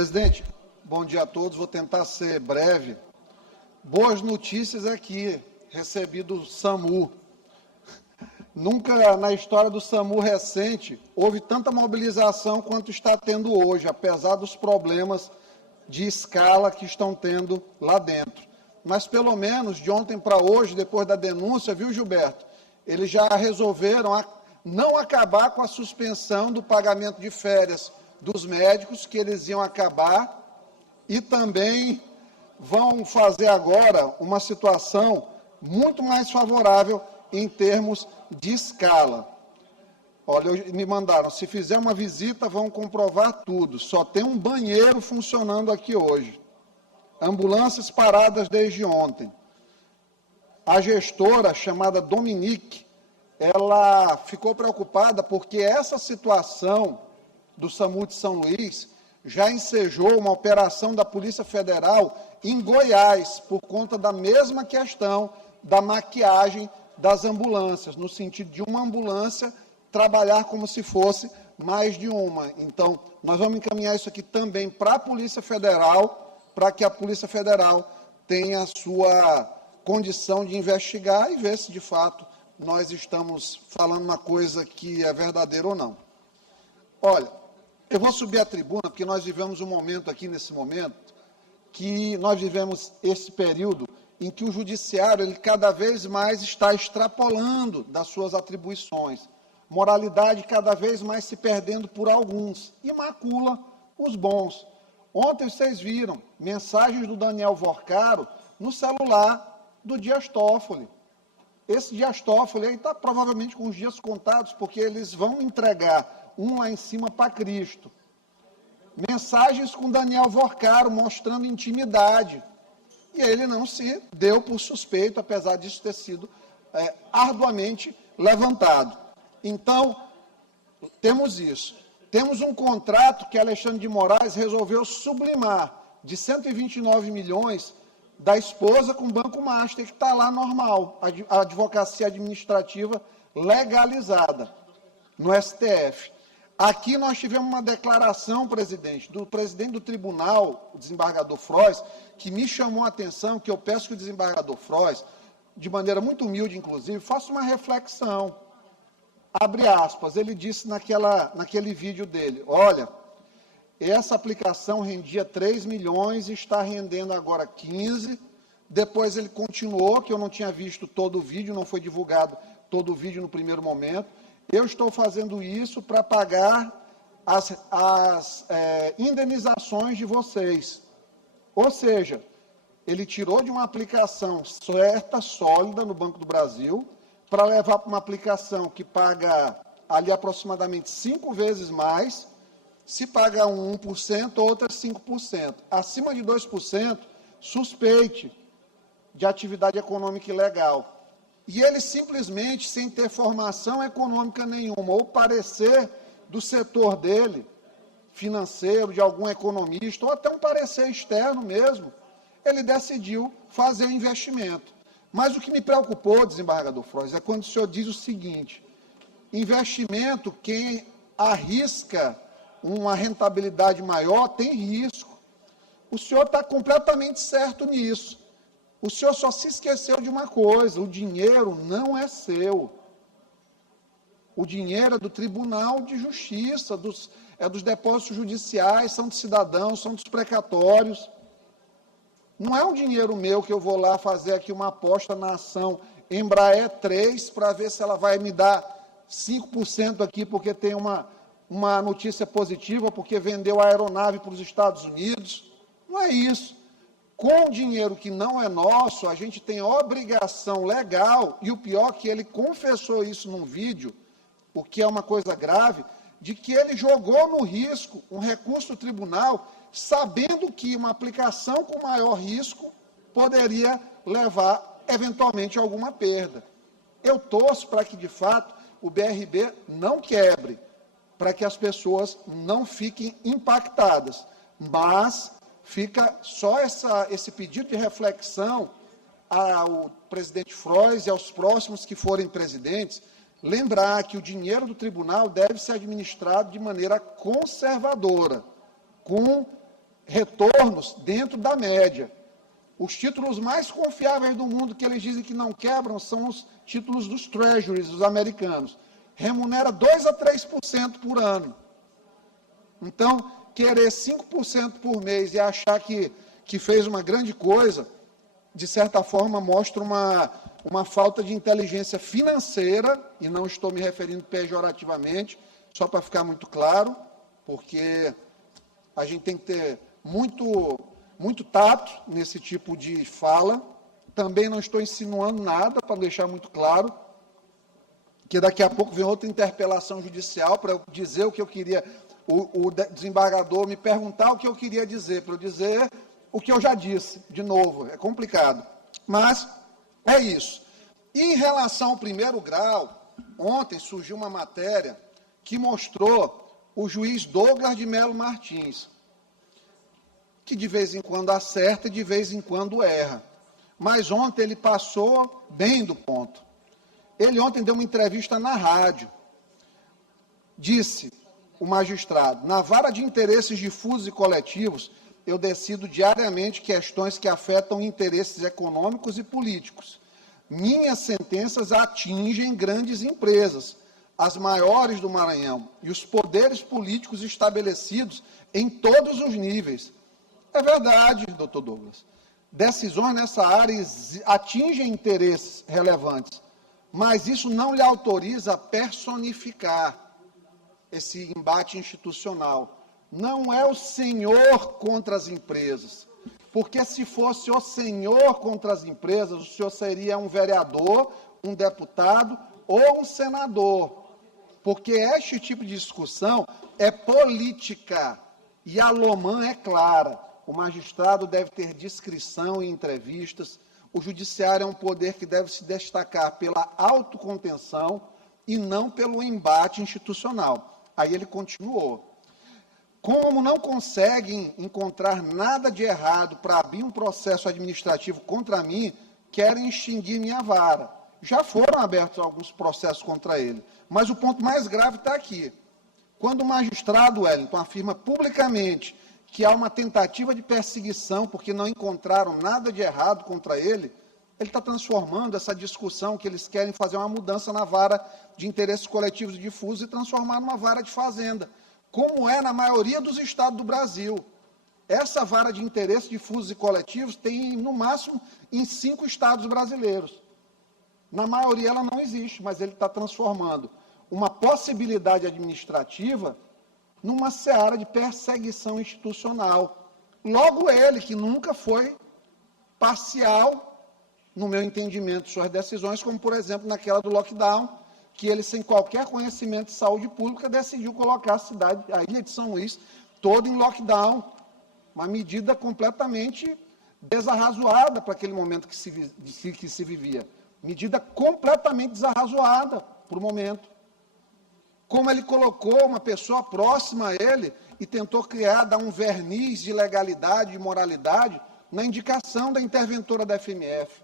Presidente, bom dia a todos. Vou tentar ser breve. Boas notícias aqui, recebi do SAMU. Nunca na história do SAMU recente houve tanta mobilização quanto está tendo hoje, apesar dos problemas de escala que estão tendo lá dentro. Mas, pelo menos, de ontem para hoje, depois da denúncia, viu, Gilberto? Eles já resolveram não acabar com a suspensão do pagamento de férias dos médicos, que eles iam acabar, e também vão fazer agora uma situação muito mais favorável em termos de escala. Olha, me mandaram, se fizer uma visita, vão comprovar tudo. Só tem um banheiro funcionando aqui hoje. Ambulâncias paradas desde ontem. A gestora, chamada Dominique, ela ficou preocupada porque essa situação do SAMU de São Luís já ensejou uma operação da Polícia Federal em Goiás, por conta da mesma questão da maquiagem das ambulâncias, no sentido de uma ambulância trabalhar como se fosse mais de uma. Então, nós vamos encaminhar isso aqui também para a Polícia Federal, para que a Polícia Federal tenha a sua condição de investigar e ver se, de fato, nós estamos falando uma coisa que é verdadeira ou não. Olha, eu vou subir à tribuna, porque nós vivemos um momento aqui, nesse momento, que nós vivemos esse período em que o judiciário, ele cada vez mais está extrapolando das suas atribuições. Moralidade cada vez mais se perdendo por alguns, e macula os bons. Ontem vocês viram mensagens do Daniel Vorcaro no celular do Dias Toffoli. Esse Dias Toffoli aí está provavelmente com os dias contados, porque eles vão entregar um lá em cima para Cristo. Mensagens com Daniel Vorcaro mostrando intimidade. E ele não se deu por suspeito, apesar disso ter sido arduamente levantado. Então, temos isso. Temos um contrato que Alexandre de Moraes resolveu sublimar, de 129 milhões, da esposa com o Banco Master, que está lá normal, a advocacia administrativa legalizada no STF. Aqui nós tivemos uma declaração, presidente, do presidente do tribunal, o desembargador Frois, que me chamou a atenção, que eu peço que o desembargador Frois, de maneira muito humilde, inclusive, faça uma reflexão. Abre aspas, ele disse naquele vídeo dele, olha, essa aplicação rendia 3 milhões e está rendendo agora 15, depois ele continuou, que eu não tinha visto todo o vídeo, não foi divulgado todo o vídeo no primeiro momento, eu estou fazendo isso para pagar as indenizações de vocês. Ou seja, ele tirou de uma aplicação certa, sólida, no Banco do Brasil, para levar para uma aplicação que paga ali aproximadamente 5 vezes mais, se paga 1%, outra 5%. Acima de 2%, suspeite de atividade econômica ilegal. E ele simplesmente, sem ter formação econômica nenhuma, ou parecer do setor dele, financeiro, de algum economista, ou até um parecer externo mesmo, ele decidiu fazer o investimento. Mas o que me preocupou, desembargador Frois, é quando o senhor diz o seguinte, investimento, quem arrisca uma rentabilidade maior, tem risco. O senhor está completamente certo nisso. O senhor só se esqueceu de uma coisa, o dinheiro não é seu. O dinheiro é do Tribunal de Justiça, dos depósitos judiciais, são dos cidadãos, são dos precatórios. Não é um dinheiro meu que eu vou lá fazer aqui uma aposta na ação Embraer 3 para ver se ela vai me dar 5% aqui porque tem uma notícia positiva, porque vendeu a aeronave para os Estados Unidos. Não é isso. Com dinheiro que não é nosso, a gente tem obrigação legal, e o pior é que ele confessou isso num vídeo, o que é uma coisa grave, de que ele jogou no risco um recurso do tribunal, sabendo que uma aplicação com maior risco poderia levar, eventualmente, a alguma perda. Eu torço para que, de fato, o BRB não quebre, para que as pessoas não fiquem impactadas, mas fica só esse pedido de reflexão ao presidente Frois e aos próximos que forem presidentes, lembrar que o dinheiro do tribunal deve ser administrado de maneira conservadora, com retornos dentro da média. Os títulos mais confiáveis do mundo que eles dizem que não quebram são os títulos dos treasuries, dos americanos. Remunera 2 a 3% por ano. Então, querer 5% por mês e achar que fez uma grande coisa, de certa forma, mostra uma falta de inteligência financeira, e não estou me referindo pejorativamente, só para ficar muito claro, porque a gente tem que ter muito tato nesse tipo de fala. Também não estou insinuando nada, para deixar muito claro, que daqui a pouco vem outra interpelação judicial para eu dizer o que eu queria, o desembargador me perguntar o que eu queria dizer, para eu dizer o que eu já disse, de novo, é complicado. Mas é isso. E em relação ao primeiro grau, ontem surgiu uma matéria que mostrou o juiz Douglas de Melo Martins, que de vez em quando acerta e de vez em quando erra. Mas ontem ele passou bem do ponto. Ele ontem deu uma entrevista na rádio. Disse o magistrado: na vara de interesses difusos e coletivos, eu decido diariamente questões que afetam interesses econômicos e políticos. Minhas sentenças atingem grandes empresas, as maiores do Maranhão, e os poderes políticos estabelecidos em todos os níveis. É verdade, doutor Douglas. Decisões nessa área atingem interesses relevantes, mas isso não lhe autoriza a personificar esse embate institucional. Não é o senhor contra as empresas, porque se fosse o senhor contra as empresas, o senhor seria um vereador, um deputado ou um senador, porque este tipo de discussão é política e a LOMAN é clara. O magistrado deve ter discrição em entrevistas. O judiciário é um poder que deve se destacar pela autocontenção e não pelo embate institucional. Aí ele continuou: como não conseguem encontrar nada de errado para abrir um processo administrativo contra mim, querem extinguir minha vara. Já foram abertos alguns processos contra ele, mas o ponto mais grave está aqui. Quando o magistrado Wellington afirma publicamente que há uma tentativa de perseguição porque não encontraram nada de errado contra ele está transformando essa discussão que eles querem fazer uma mudança na vara de interesses coletivos e difusos e transformar numa vara de fazenda, como é na maioria dos estados do Brasil. Essa vara de interesses difusos e coletivos tem, no máximo, em 5 estados brasileiros. Na maioria ela não existe, mas ele está transformando uma possibilidade administrativa numa seara de perseguição institucional. Logo ele, que nunca foi parcial, no meu entendimento, suas decisões, como, por exemplo, naquela do lockdown, que ele, sem qualquer conhecimento de saúde pública, decidiu colocar a cidade, a ilha de São Luís, toda em lockdown. Uma medida completamente desarrazoada para aquele momento que se vivia. Medida completamente desarrazoada para o momento. Como ele colocou uma pessoa próxima a ele e tentou dar um verniz de legalidade e moralidade na indicação da interventora da FMF.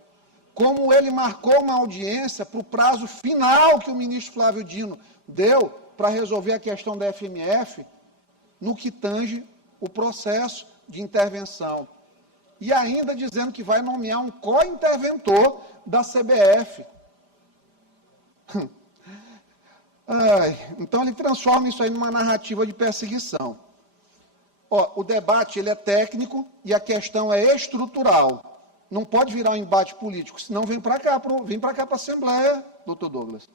Como ele marcou uma audiência para o prazo final que o ministro Flávio Dino deu para resolver a questão da FMF, no que tange o processo de intervenção. E ainda dizendo que vai nomear um co-interventor da CBF. Então ele transforma isso aí numa narrativa de perseguição. O debate ele é técnico e a questão é estrutural. Não pode virar um embate político, senão vem para cá para a Assembleia, doutor Douglas.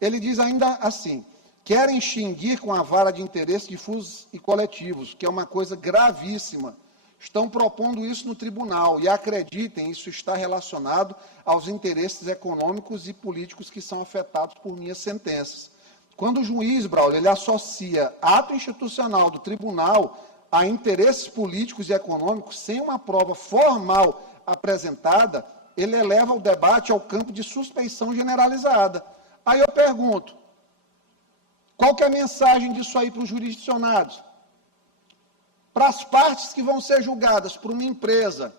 Ele diz ainda assim: querem extinguir com a vara de interesses difusos e coletivos, que é uma coisa gravíssima. Estão propondo isso no tribunal e, acreditem, isso está relacionado aos interesses econômicos e políticos que são afetados por minhas sentenças. Quando o juiz, Braulio, ele associa ato institucional do tribunal a interesses políticos e econômicos sem uma prova formal apresentada, ele eleva o debate ao campo de suspeição generalizada. Aí eu pergunto, qual que é a mensagem disso aí para os jurisdicionados? Para as partes que vão ser julgadas por uma empresa,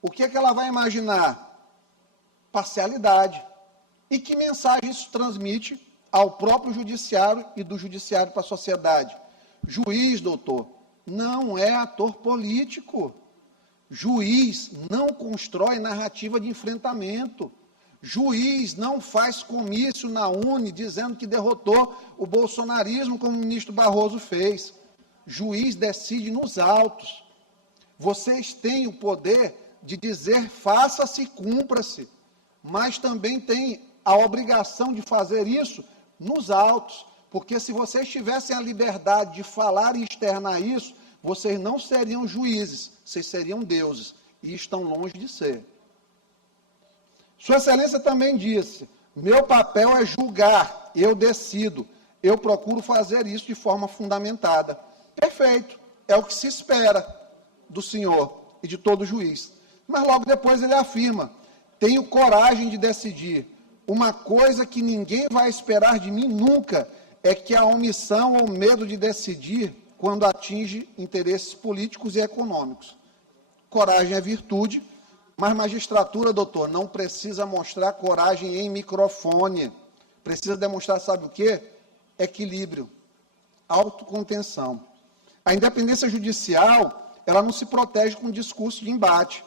o que é que ela vai imaginar? Parcialidade. E que mensagem isso transmite ao próprio judiciário e do judiciário para a sociedade? Juiz, doutor, não é ator político. Juiz não constrói narrativa de enfrentamento. Juiz não faz comício na UNE dizendo que derrotou o bolsonarismo, como o ministro Barroso fez. Juiz decide nos autos. Vocês têm o poder de dizer faça-se, cumpra-se, mas também têm a obrigação de fazer isso nos autos, porque se vocês tivessem a liberdade de falar e externar isso, vocês não seriam juízes, vocês seriam deuses, e estão longe de ser. Sua Excelência também disse, meu papel é julgar, eu decido, eu procuro fazer isso de forma fundamentada. Perfeito, é o que se espera do senhor e de todo juiz. Mas logo depois ele afirma, tenho coragem de decidir, uma coisa que ninguém vai esperar de mim nunca, é que a omissão ou medo de decidir quando atinge interesses políticos e econômicos. Coragem é virtude, mas magistratura, doutor, não precisa mostrar coragem em microfone. Precisa demonstrar, sabe o quê? Equilíbrio, autocontenção. A independência judicial, ela não se protege com discurso de embate,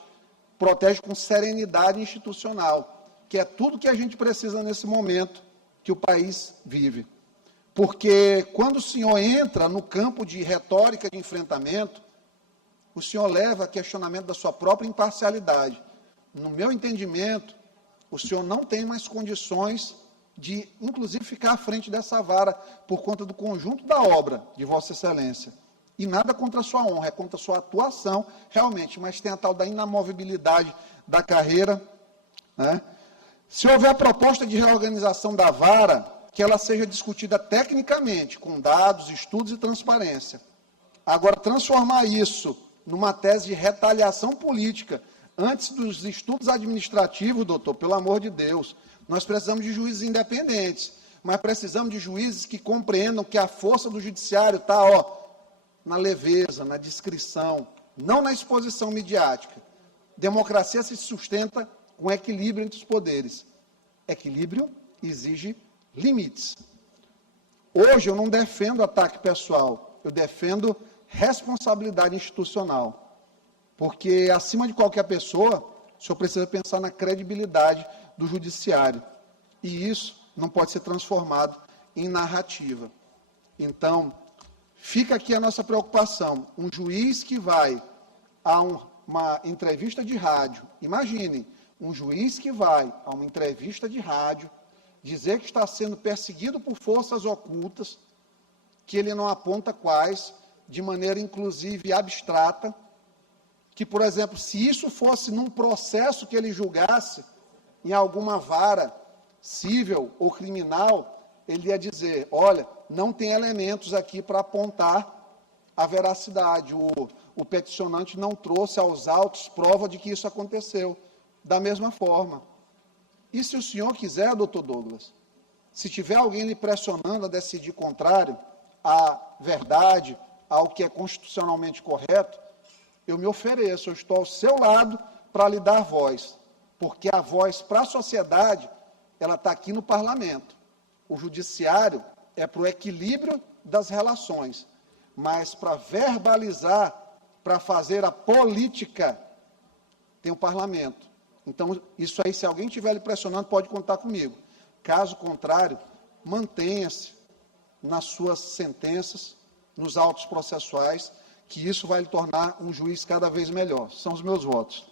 protege com serenidade institucional, que é tudo que a gente precisa nesse momento que o país vive. Porque quando o senhor entra no campo de retórica de enfrentamento, o senhor leva a questionamento da sua própria imparcialidade. No meu entendimento, o senhor não tem mais condições de, inclusive, ficar à frente dessa vara por conta do conjunto da obra de Vossa Excelência. E nada contra a sua honra, é contra a sua atuação, realmente, mas tem a tal da inamovibilidade da carreira, né? Se houver proposta de reorganização da vara, que ela seja discutida tecnicamente, com dados, estudos e transparência. Agora, transformar isso numa tese de retaliação política, antes dos estudos administrativos, doutor, pelo amor de Deus, nós precisamos de juízes independentes, mas precisamos de juízes que compreendam que a força do judiciário está, na leveza, na discrição, não na exposição midiática. Democracia se sustenta com equilíbrio entre os poderes. Equilíbrio exige limites. Hoje eu não defendo ataque pessoal, eu defendo responsabilidade institucional. Porque, acima de qualquer pessoa, o senhor precisa pensar na credibilidade do judiciário. E isso não pode ser transformado em narrativa. Então, fica aqui a nossa preocupação. Um juiz que vai a uma entrevista de rádio, imaginem, um juiz que vai a uma entrevista de rádio, dizer que está sendo perseguido por forças ocultas, que ele não aponta quais, de maneira inclusive abstrata, que, por exemplo, se isso fosse num processo que ele julgasse, em alguma vara civil ou criminal, ele ia dizer, olha, não tem elementos aqui para apontar a veracidade, o peticionante não trouxe aos autos prova de que isso aconteceu. Da mesma forma. E se o senhor quiser, doutor Douglas, se tiver alguém lhe pressionando a decidir contrário à verdade, ao que é constitucionalmente correto, eu me ofereço, eu estou ao seu lado para lhe dar voz, porque a voz para a sociedade, ela está aqui no parlamento. O judiciário é para o equilíbrio das relações, mas para verbalizar, para fazer a política, tem o parlamento. Então, isso aí, se alguém estiver lhe pressionando, pode contar comigo. Caso contrário, mantenha-se nas suas sentenças, nos autos processuais, que isso vai lhe tornar um juiz cada vez melhor. São os meus votos.